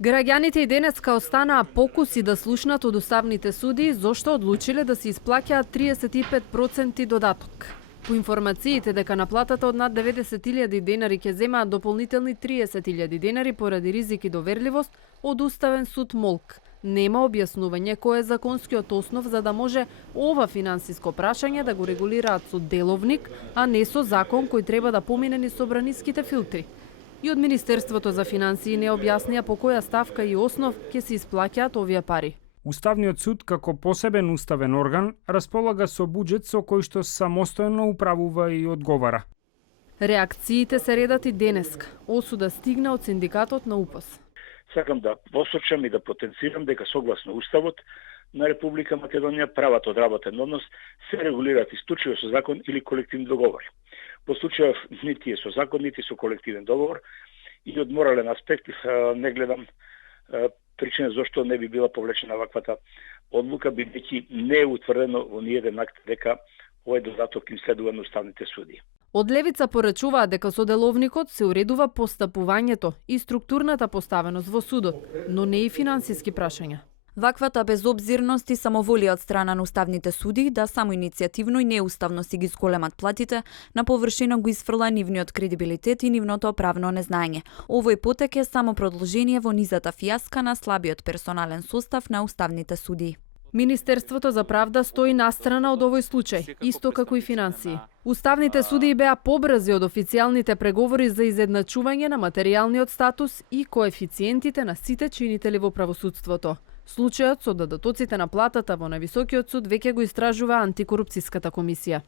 Граѓаните и денеска останаа покуси да слушнат од уставните суди зошто одлучиле да се исплаќаат 35% додаток. По информациите дека на платата од над 90.000 денари ќе земаат дополнителни 30.000 денари поради ризик и доверливост од Уставен суд Молк. Нема објаснување кој е законскиот основ за да може ова финансиско прашање да го регулираат со деловник, а не со закон кој треба да помине низ собраниските филтри. И од Министерството за финансии не објаснија по која ставка и основ ќе се исплаќаат овие пари. Уставниот суд, како посебен уставен орган, располага со буџет со кој што самостојно управува и одговара. Реакциите се редат и денеска. Осуда стигна од синдикатот на УПС. Сакам да посочам и да потенцирам дека согласно Уставот на Република Македонија правата од работен однос се регулираат исклучиво со закон или колективни договори. По случајов нити е со закон, нити со колективен договор и од морален аспект не гледам причина зошто не би била повлечена ваквата одлука, бидејќи не е утврдено во ниеден акт дека овој додаток им следува на уставните суди. Од левица порачуваат дека со деловникот се уредува постапувањето и структурната поставеност во судот, но не и финансиски прашања. Ваквата безобзирност и самоволија од страна на уставните суди да самоиницијативно и неуставно си ги зголемат платите, на површина го изфрла нивниот кредибилитет и нивното правно незнање. Овој потек е само продолжение во низата фијаска на слабиот персонален состав на уставните суди. Министерството за правда стои настрана од овој случај, исто како и финансии. Уставните судии беа побрзи од официјалните преговори за изедначување на материјалниот статус и коефициентите на сите чинители во правосудството. Случајот со додатоците на платата во највисокиот суд веќе го истражува антикорупцијската комисија.